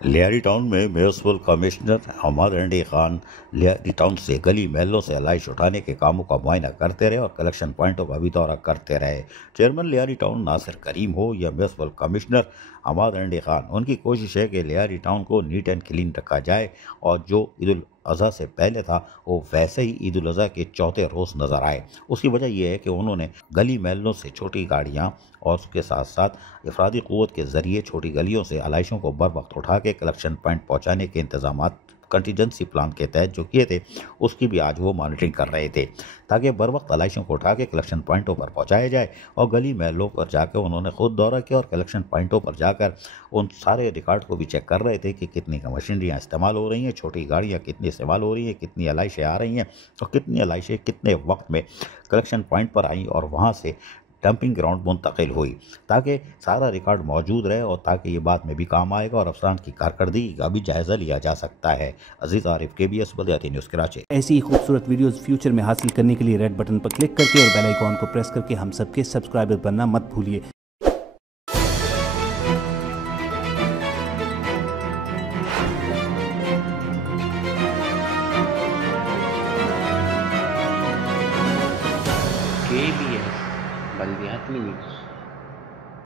Lyari town में municipal commissioner Ahmad रंडी Khan Lyari town से गली महलों से आलाइश उठाने के कामों का मुआयना करते रहे और कलेक्शन पॉइंटों का भी दौरा करते रहे। चेयरमैन लियारी टाउन नासिर करीम हो या म्यूनिसिपल कमिश्नर अहमद रंडी खान, उनकी कोशिश है कि लियारी टाउन को नीट एंड क्लीन रखा जाए और जो ईद उल अज़हा से पहले था वो वैसे ही ईद उल अज़हा के चौथे रोज़ नज़र आए। उसकी वजह यह है कि उन्होंने गली महलों से छोटी गाड़ियाँ और उसके साथ साथ इफरादी क़ुव्वत के ज़रिए छोटी गलियों से आलाइशों को बर वक्त उठा के कलेक्शन पॉइंट पहुँचाने के इंतजाम कंटीजेंसी प्लान के तहत जो किए थे उसकी भी आज वो मॉनिटरिंग कर रहे थे, ताकि बर वक्त आलाइशों को उठा के कलेक्शन पॉइंटों पर पहुँचाया जाए। और गली महलों पर जाकर उन्होंने खुद दौरा किया और कलेक्शन पॉइंटों पर जाकर उन सारे रिकॉर्ड को भी चेक कर रहे थे कि कितनी मशीनरियाँ इस्तेमाल हो रही हैं, छोटी गाड़ियाँ कितनी इस्तेमाल हो रही हैं, कितनी आलाइशें आ रही हैं और कितनी आलाइशें कितने वक्त में कलेक्शन पॉइंट पर आई और वहाँ से डंपिंग ग्राउंड मुंतकिल हुई, ताकि सारा रिकॉर्ड मौजूद रहे और ताकि ये बाद में भी काम आएगा और अफसरान की कारकर्दगी का भी जायज़ा लिया जा सकता है। अजीज़ आरिफ, KBS बलदियाती न्यूज़ कराची। ऐसी ही खूबसूरत वीडियोस फ्यूचर में हासिल करने के लिए रेड बटन पर क्लिक करके और बेल आइकॉन को प्रेस करके हम सबके सब्सक्राइबर बनना मत भूलिए। KBS बलदियाती न्यूज़।